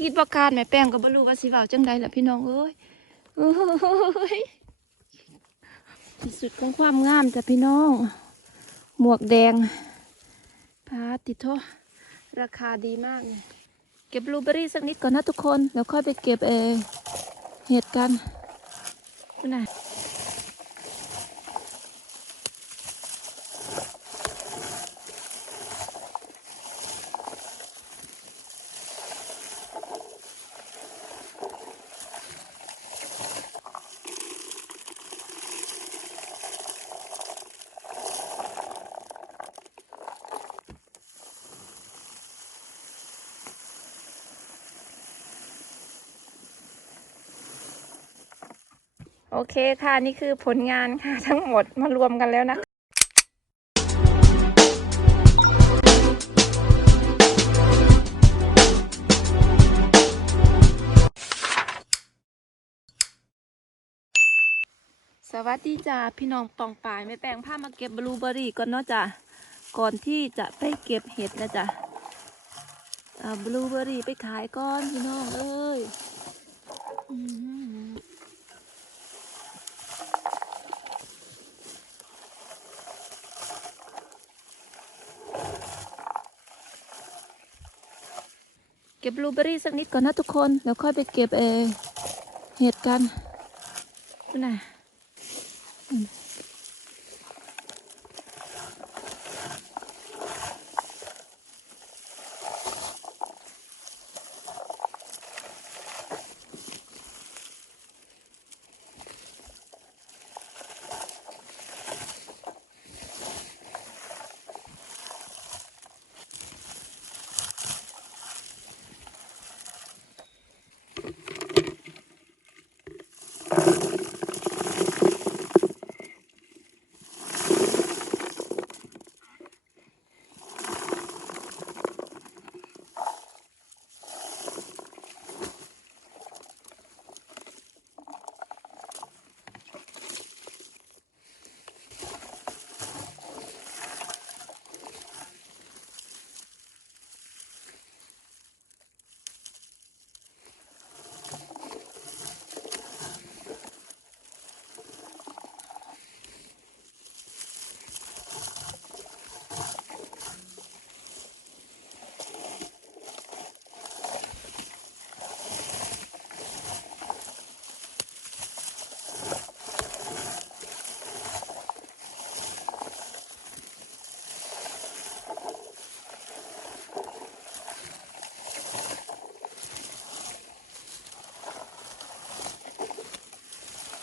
คิดว่ากาศแม่แป้งก็บ่รู้ว่าสิเว้าจังใดล่ะพี่น้องเอ้ยโอ้ยที่สุดของความงามจ้ะพี่น้อง หมวกแดงพาติโทราคาดีมาก เก็บบลูเบอรี่สักนิดก่อนนะทุกคน แล้วค่อยไปเก็บเอเห็ดกันนะ โอเคค่ะ นี่คือผลงานค่ะ ทั้งหมดมารวมกันแล้วนะคะสวัสดีจ้าพี่น้องปองปายไม่แปลงผ้ามาเก็บบลูเบอรี่ก่อนเนาะจ้ะก่อนที่จะไปเก็บเห็ดนะจ้ะเอาบลูเบอร์รี่ไปขายก่อนพี่น้องเอ้ย ก็บบลูเบอรี่สักนิดก่อนนะทุกคนแล้วค่อยไปเก็บเอเห็ดกันนี่นะ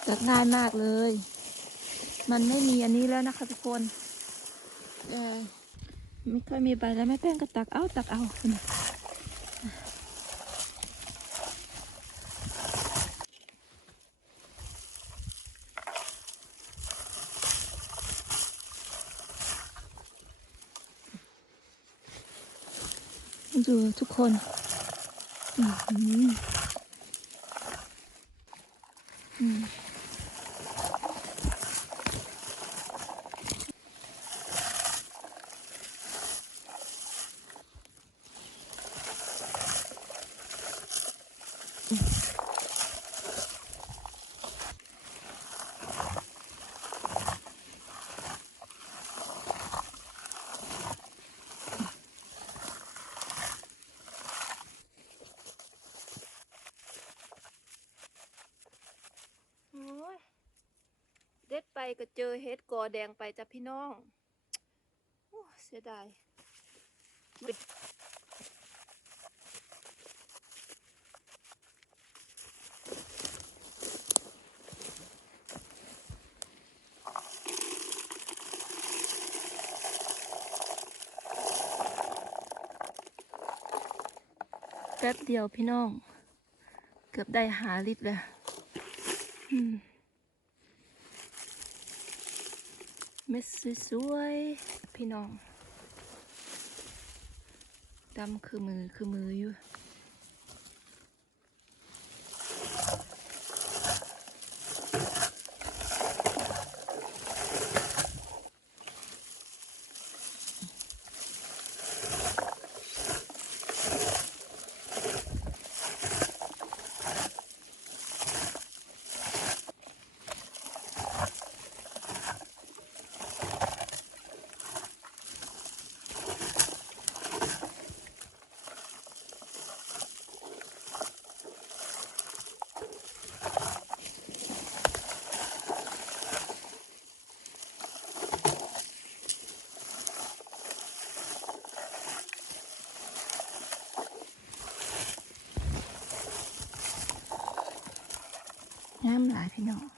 อืมตัดง่ายมากเลย มันไม่มีอันนี้แล้วนะคะทุกคนเออไม่ค่อยมีใบแล้วแม่แป้งก็ตักเอาตักเอาดูทุกคนอือหืออืม ก็เจอเห็ดกอแดงไปจ้ะพี่น้องโอ้เสียดายแป๊บเดียวพี่น้อง เกือบได้หาลิตรแล้ว อืม เม็ดสวยๆพี่น้องดำคือมือคือมืออยู่ อ งามห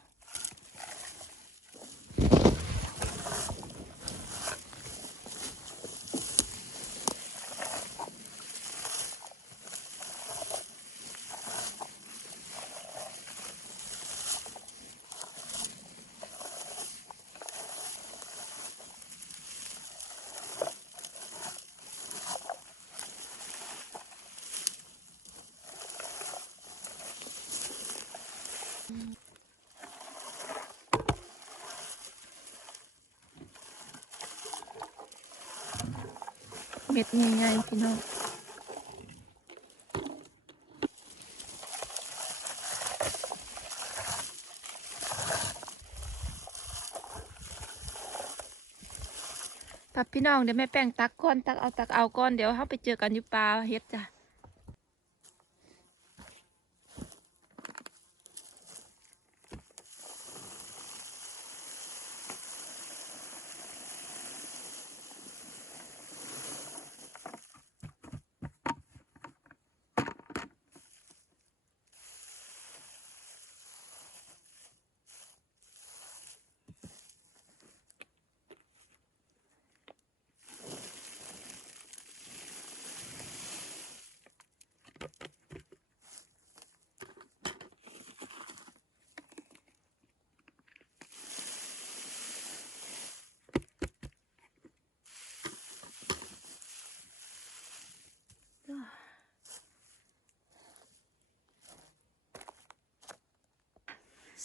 เม็ดง่ายๆพี่น้องปับพี่น้องเดี๋ยวแม่แป้งตักก้อนตักเอาตักเอาก้อนเดี๋ยวเขาไปเจอกันอยู่ปลาเฮ็ดจ้ะ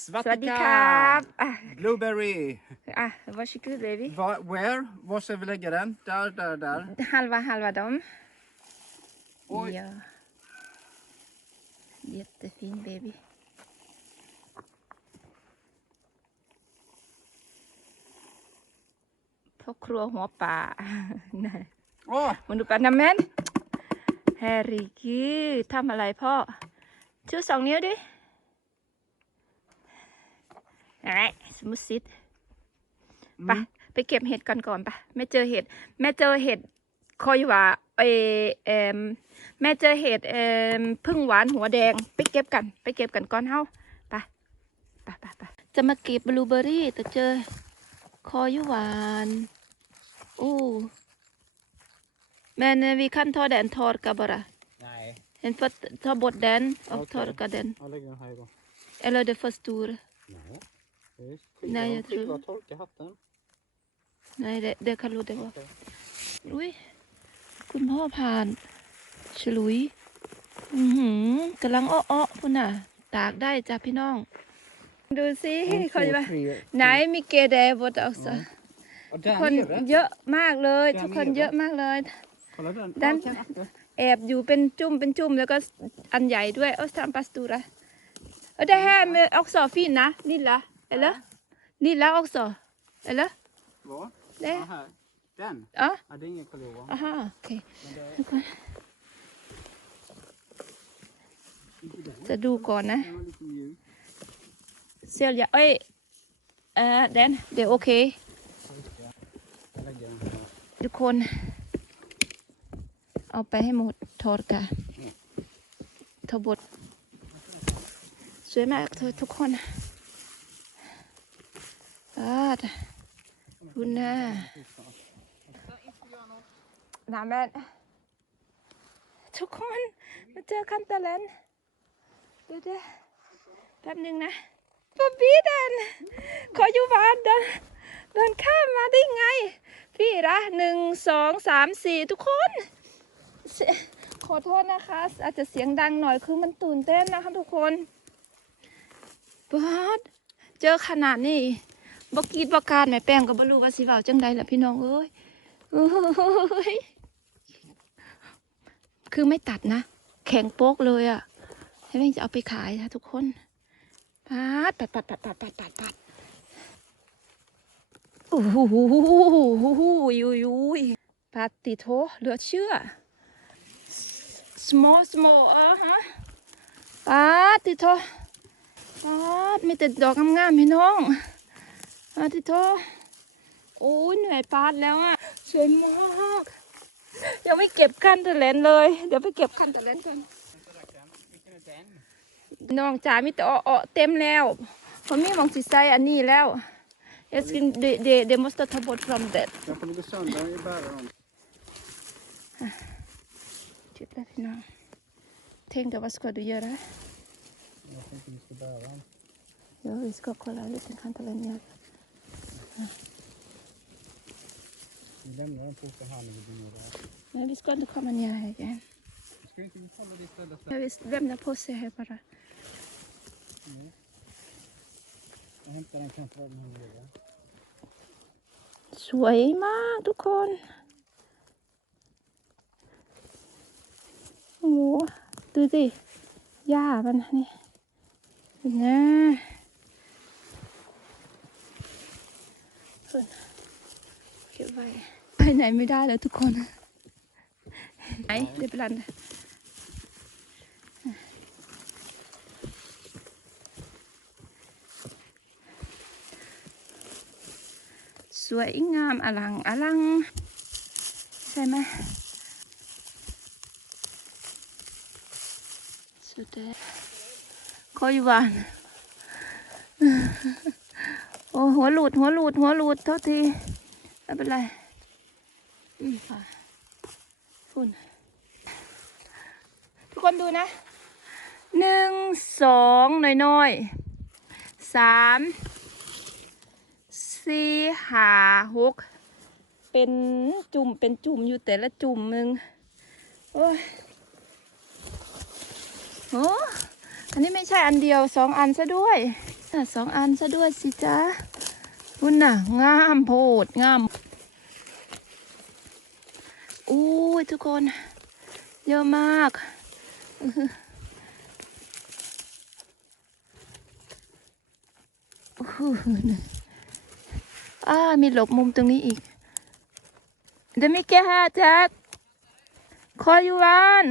สวัสดีครับอะ Blueberry. อะ varsågod baby Va, where? Var ska vi lägga den? Där, där, där. halva halva dem Oj. ja jättefin baby พ่อครัวหัวป่าไหน Åh! มาดูปลาน้ำแมนแฮร์รี่กี้ทำอะไรพ่อ ชูสองนิ้วดิ อะไรสมุสิตไปไปเก็บเห็ดก่อนก่อนไปแม่เจอเห็ดแม่เจอเห็ดคอยว่าเอเอมแม่เจอเห็ดเอมพึ่งหวานหัวแดง ไปเก็บกัน ไปเก็บกันก่อนเฮาไปไปไปไปจะมาเก็บบลูเบอร์รี่ แต่เจอคอยหวานอู้ Men eh, vi kan ta den torka bara. Nej. En får ta bort den och Okej. torka den. Jag lägger den här då. Eller det är för stor. Nej. Visst. Nej, jag tror- Skiva torka hatten. Nej, det, det kan låta vara. Okej. อุ้ยคุณพ่อผ่านฉลุย อือหือกำลังอ้อๆพุ่นน่ะ ตากได้จ้ะพี่น้อง ดูสิเขาจะว่าไหนมีเกเดบดเอาซะ Och ทุก där คน nere. เยอะมากเลย där ทุกคน nere. เยอะมากเลย Kolla den. Den- Ja, kan jag- แอบอยู่เป็นจุ่มเป็นจุ่มแล้วก็อันใหญ่ด้วยโอ้ทำปาสตูระเออได้แฮมออกซอฟินนะนี่ละ เอลนี่ละออกซอเอล Vad? Det. Ja, här. Den? อ๋อ Ja, det är ingen kalor. อ่าฮะโอเค Men det är ทุกคน inte den. จะดูก่อนนะ Den var lite mjuk. เซียลยาเอ้ยเออเดนเดี๋ยวโอเค Jag lägger den här. ทุกคนเอาไปให้หมดทอดกันทบดสวยมากเธอทุกคนปาดคุณนะน้ำแม่ทุกคนมาเจอคันตะเลนเดี๋ยวเดี๋ยวแป๊บหนึงนะป๊บบี้เดินขออยู่บ้านเดินเดินข้ามมาได้ไง พี่ละหนึ่งสองสามสี่ทุกคน ขอโทษนะคะ อาจจะเสียงดังหน่อยคือมันตื่นเต้นนะคะทุกคนบาดเจอขนาดนี้ บกีดบการแม่แป้งก็บ่รู้ว่าสิเว้าจังใดล่ะพี่น้องเอ้ยเอ้ยคือไม่ตัดนะ แข็งโป๊กเลยอะให้แม่งจะเอาไปขายนะทุกคนปาดปัดปัดปัดปัดปัดปัดปัดโอ้โหยุยยุยปาติโทเหลือเชื่อ small small เออฮะปาติโทปาดมีแต่ดอกงามๆพี่น้อง ปาติโทโอ้ยเหนื่อยปาดแล้วอะสวยมากยังไม่เก็บคันตะเลนเลย เดี๋ยวไปเก็บคันตะเลนก่อน Vilken är den? น้องจ๋ามีแต่อ้อๆเต็มแล้วผมมีหมองสิใส่อันนี้แล้ว Jag ska, de, de, de måste ta bort från det. Jag får ligga sönder i bären. จุดแล้วพี่น้อง Tänk vad ska du göra? Jag tänkte vi ska bära den. Ja, vi ska kolla lite kan ta den ner. Men vi ska inte komma ner här igen. Ska vi inte hålla det istället? Jag vill lämna på sig här bara. Nej. Jag hämtar den kanske var den här nere. สวยมากทุกคนโอ้โหดูสิหญ้ามันนี่เห็นนะ เพิ่นเก็บไว้ไปไหนไม่ได้แล้วทุกคนไหนเดี๋ยวไปรันสวยงามอลังอลัง ใช่ไหมสุดแล้วคอยอยู่บ้าน โอ้หัวหลุด หัวหลุด หัวหลุดเท่าทีไม่เป็นไรอืมค่ะฝุ่นทุกคนดูนะหนึ่งสองน้อยๆสามสี่ห้าหกเป็นจุ่มเป็นจุ่มอยู่แต่ละจุ่มหนึ่งโอ้ยโอ้อันนี้ไม่ใช่อันเดียวสองอันซะด้วย น่ะสองอันซะด้วยสิจ้านุ่นน่ะงามโพดงามอู้ยทุกคน เยอะมากอ่ามีหลบมุมตรงนี้อีก The Mickey Hat that call you one.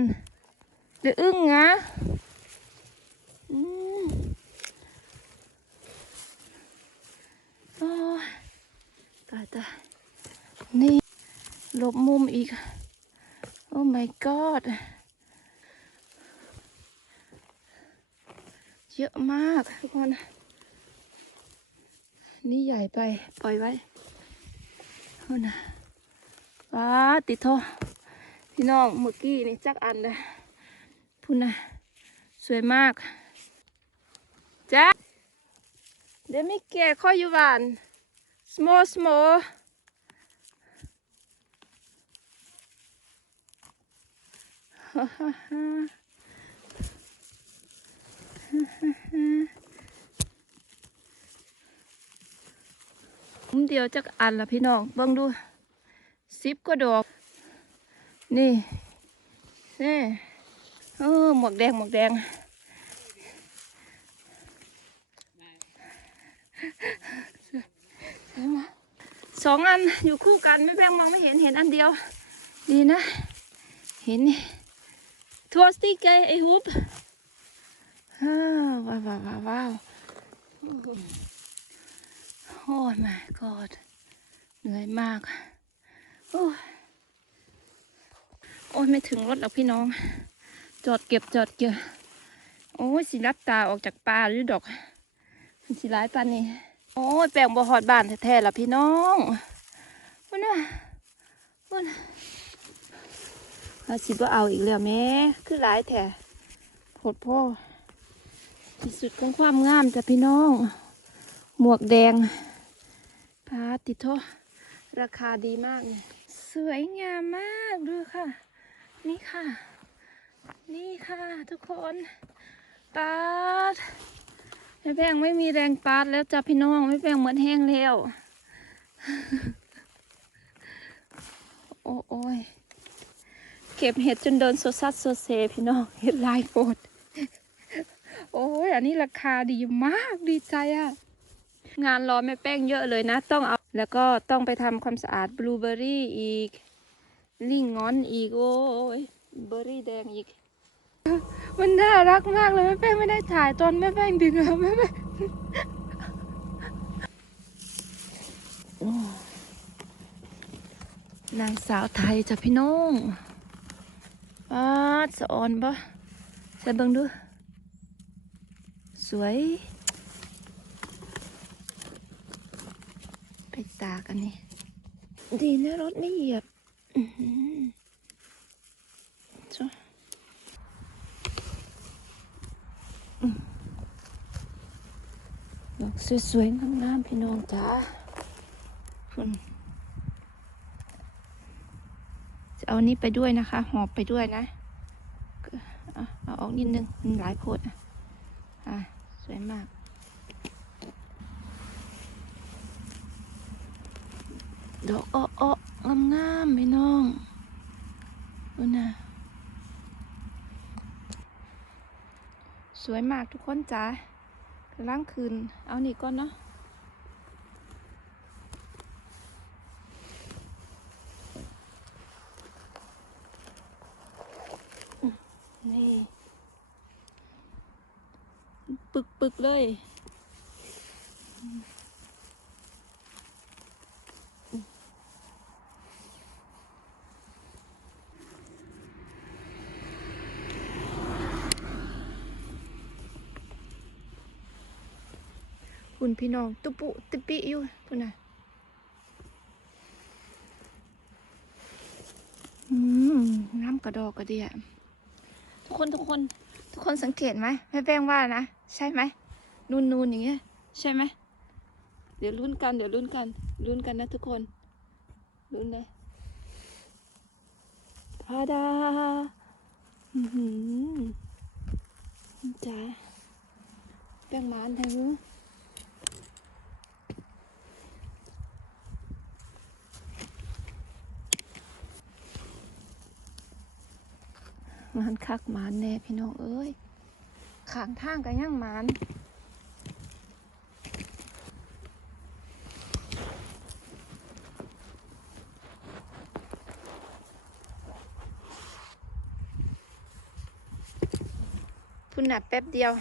The Unga. Mm จ็คค อยอยู่วันเดี๋ยวอึ้งนะอืมโอ้ตายตายนี่หลบมุมอีก โอ้ my god เยอะมากทุกคน นี่ใหญ่ไป ปล่อยไว้เอานะว้าติดโทพี่น้องเมื่อกี้นี่จักอันเลยพูดนะสวยมากจ้าเดี๋ยวไม่แก่ข้อยอยู่บ้าน small small ฮ่าฮ่าฮ่าผมเดียวจักอันละพี่น้องเบิ่งดูสิบก็ดอก นี่นี่เออหมวกแดงหมวกแดง สวยมากสองอันอยู่คู่กันไม่แบ่งมองไม่เห็นเห็นอันเดียว ดีนะ เห็นทัวสติกเกไอฮุบว้าวว้าวว้าวโอ้ย my god เหนื่อยมากโอ้ยโอ้ยไม่ถึงรถหรอกพี่น้อง จอดเก็บจอดเก็บโอ้ยสิรับตาออกจากป่าหรือดอก สิร้ายปานนี่โอ้ยแปลงบ่หอดบ้านแท้ๆล่ะพี่น้องวันน่ะวันเราสิบ่เอาอีกแล้วแม่คือหลายแท้โหดพ่อที่สุดของความงามจ้ะพี่น้อง หมวกแดงพาติดโทราคาดีมากเลยสวยงามมากดูค่ะ นี่ค่ะ นี่ค่ะทุกคนปาด แม่แป้งไม่มีแรงปาดแล้วจ้ะพี่น้องแม่แป้งเหมือนแห้งแล้ว โอ้โอยเก็บเห็ดจนโดนโซซัดโซเซพี่น้องเห็ดลายโกดโอ้ยอันนี้ราคาดีมากดีใจอะงานรอแม่แป้งเยอะเลยนะ ต้องเอา แล้วก็ต้องไปทำความสะอาดบลูเบอร์รี่อีกลิงงอนอีกโอ้ยเบอร์รี่แดงอีก มันน่ารักมากเลยแม่แป้งไม่ได้ถ่ายตอนแม่แป้งดึงอะแม่แป้งนางสาวไทยจ้ะพี่น้องป้าดสะออนปะใส่เบิ่งดู สวย ไปตากันนี่ ดีนะรถไม่เหยียบ อือหือจ้ะอืม ดอกสวยๆงามๆพี่น้องจ้าคุณจะเอานี้ไปด้วยนะคะ หอบไปด้วยนะเอาเอาออกนิดนึงมันหลายโพดอะอะสวยมากดอกอ้ออ้องามๆพี่น้องดูนะสวยมากทุกคนจ้า ล้างคืน เอานี่ก่อนเนาะนี่ ปึกปึกๆเลย คุณพี่น้อง ตุปุติปิอยู่พุ่นน่ะอืมน้ำกระดอกกระเดียทุกคนทุกคนทุกคนสังเกตไหมแม่แป้งว่านะ ใช่ไหมนูนนูนๆอย่างเงี้ย ใช่ไหมเดี๋ยวลุ้นกันเดี๋ยวลุ้นกันลุ้นกันนะทุกคนลุ้นเลยพาดาอือหือจ้าแป้งหมานไทยรู้ ห มานคักหมานแน่พี่น้องเอ้ยขางทางกันย่างหมานพุ่นหนัแป๊บเดียว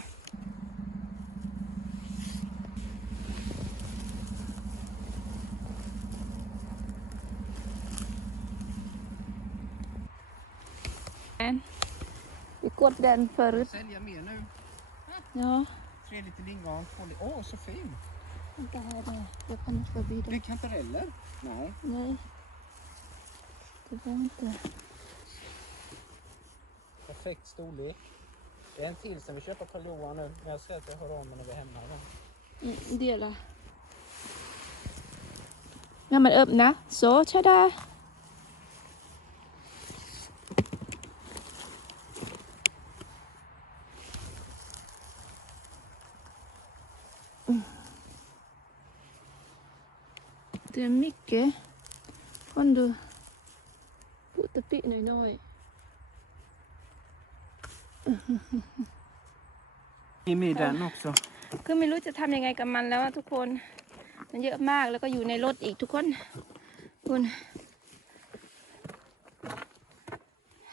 den förut. Sälja mer nu. Ja, Fredrik Lindgren. Åh, så fin. vänta här då. Jag kan inte förbi Det det. är kantareller. Nej. Nej. Det var inte. Perfekt storlek. Det är en till som vi köper på Johan nu. Men jag ska att jag hör av mig när vi är hemma. Mm, dela. Ja men öppna. Så, tada. Det är mycket. Om du puttar pi น้อย Ge mig den också. ๆคือไม่รู้จะทำยังไงกับมันแล้วอะทุกคน มันเยอะมากแล้วก็อยู่ในรถอีกทุกคนคุณ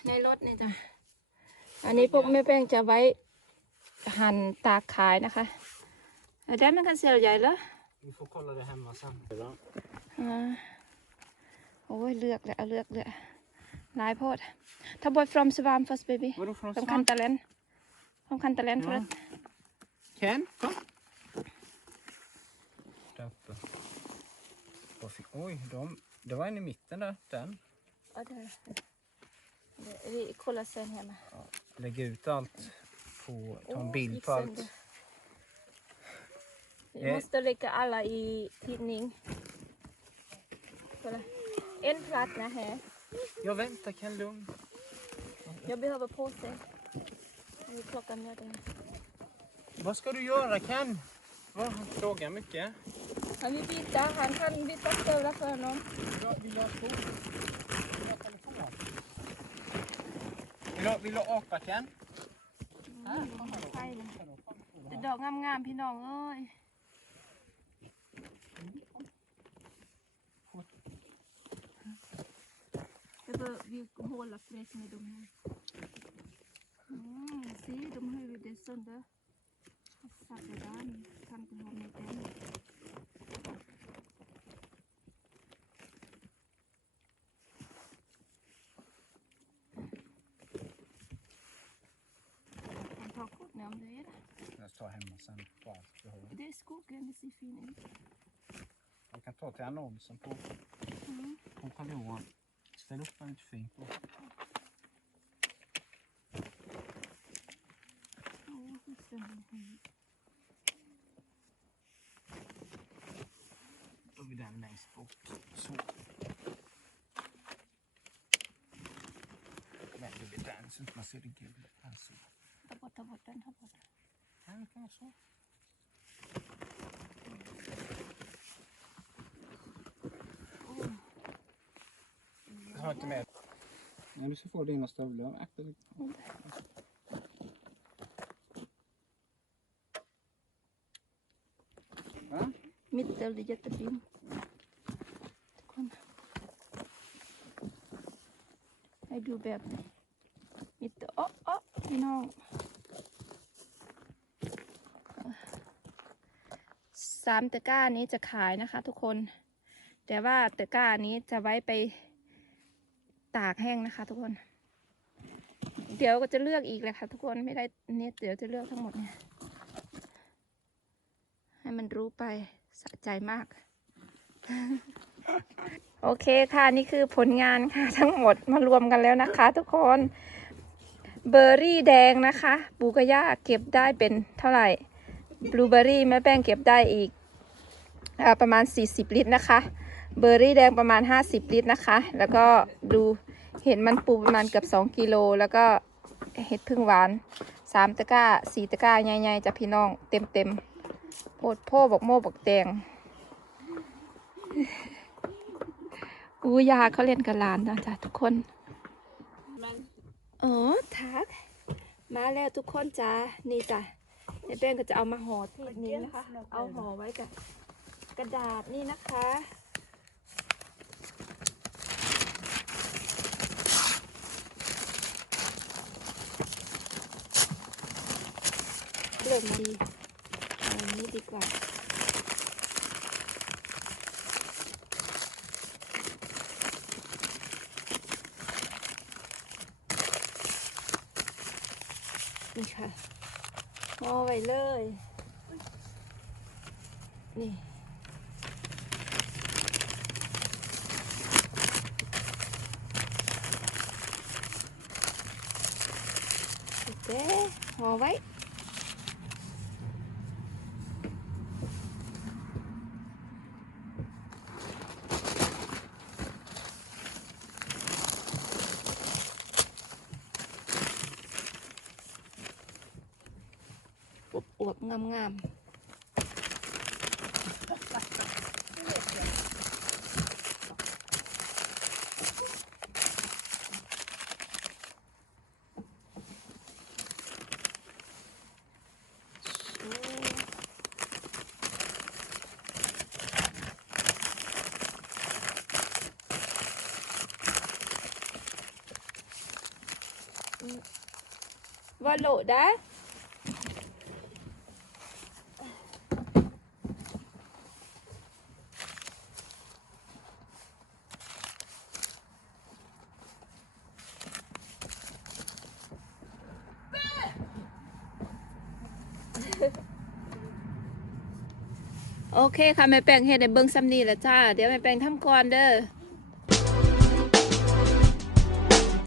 ในรถเนี่ยจ้ะอันนี้พวกแม่แป้งจะไว้หั่นตากขายนะคะได้มันกันเสียใหญ่แล้ว Vi får kolla det hemma sen. Bra. อ่าโอ้ยเลือกเลยเอาเลือกเลยหลายโพดถ้าบอย from สวาม first baby Vadå från สำคัญ stan? ตะเลนสำคัญตะเลน first Ken, kom. Där uppe. Vad fick- Oj, de, det var en i mitten där. Den. เอาเถอะเดี๋ยวvi kollar sen hemma Lägg ut allt på, ta en Åh, bild gick på allt. sönder. Vi Eh. måste lägga alla i tidning. Kolla. En platta här. Jag väntar Ken, lugn. Jag behöver påse. Vi plockar med den. Vad ska du göra Ken? Va? Han frågar mycket. Han vill byta. Han kan byta stövlar för honom. Vill du, vill du ha skor? Vill du ha telefon? Vill du, vill du apa Ken? ใช่เลยแต่ดอกงามๆพี่น้องเอ้ย Det bör vi hålla fräsch med de här. Mm, se, de har ju det sönder. Satt redan. Kan inte ha med den. Tar kort Nam det är det. Jag tar hemma sen. Det är skogen, det ser fin ut. Jag kan ta till annonsen på, Mm. på Karl Johan. Ställ upp den lite fint på. Åh, hur ser den ut? Då har vi den längst bort. Så. Vänder vi den så inte man ser det gula på här sidan. Ta bort, ta bort den, ta bort den. Den kan vara så. Har inte med. Nej, du ska få dina stövlar. Akta dig. Va? Mittel är jättefin. Kom. Här du แบบมิตรอ๋ออ๋อพี่น้องสามตะกร้านี้จะขายนะคะทุกคน แต่ว่าตะกร้านี้จะไว้ไป ตากแห้งนะคะ ทุกคน เดี๋ยวก็จะเลือกอีกแหละค่ะ ทุกคนไม่ได้เนี่ยเดี๋ยวจะเลือกทั้งหมดเนี่ยให้มันรู้ไปสะใจมาก โอเคค่ะนี่คือผลงานค่ะ ทั้งหมดมารวมกันแล้วนะคะ ทุกคนเบอร์รี่แดงนะคะปูกย่าเก็บได้เป็นเท่าไหร่บลูเบอร์รี่แม่แป้งเก็บได้อีกอประมาณ 40 ลิตรนะคะ เบอร์รี่แดงประมาณ 50 ลิตรนะคะ แล้วก็ดูเห็นมันปูประมาณเกือบ2กิโลแล้วก็เห็ดพึ่งหวาน 3 ตะกร้า 4 ตะกร้าใหญ่ๆจากพี่น้องเต็มๆโพดโพ่บอกโม่บอกแดงอูยาเขาเล่นกับหลานนะจ๊ะทุกคนเออทัก มาแล้วทุกคนจ้านี่จ้ะเดี๋ยวแป้งก็จะเอามาห่อที่นี้นะคะ เอาห่อไว้กับกระดาษนี่นะคะ เริ่มดีอาอันนี้ดีกว่านี่ค่ะงอไว้เลย นี่โอเคงอไว้ อวบอวบ งามงามว่าโหลดได้ เคค่ะแม่แป้งเฮ็ดในเบิ้งซ้ำนี่แหละจ้า เดี๋ยวแม่แป้งทำก่อนเด้อ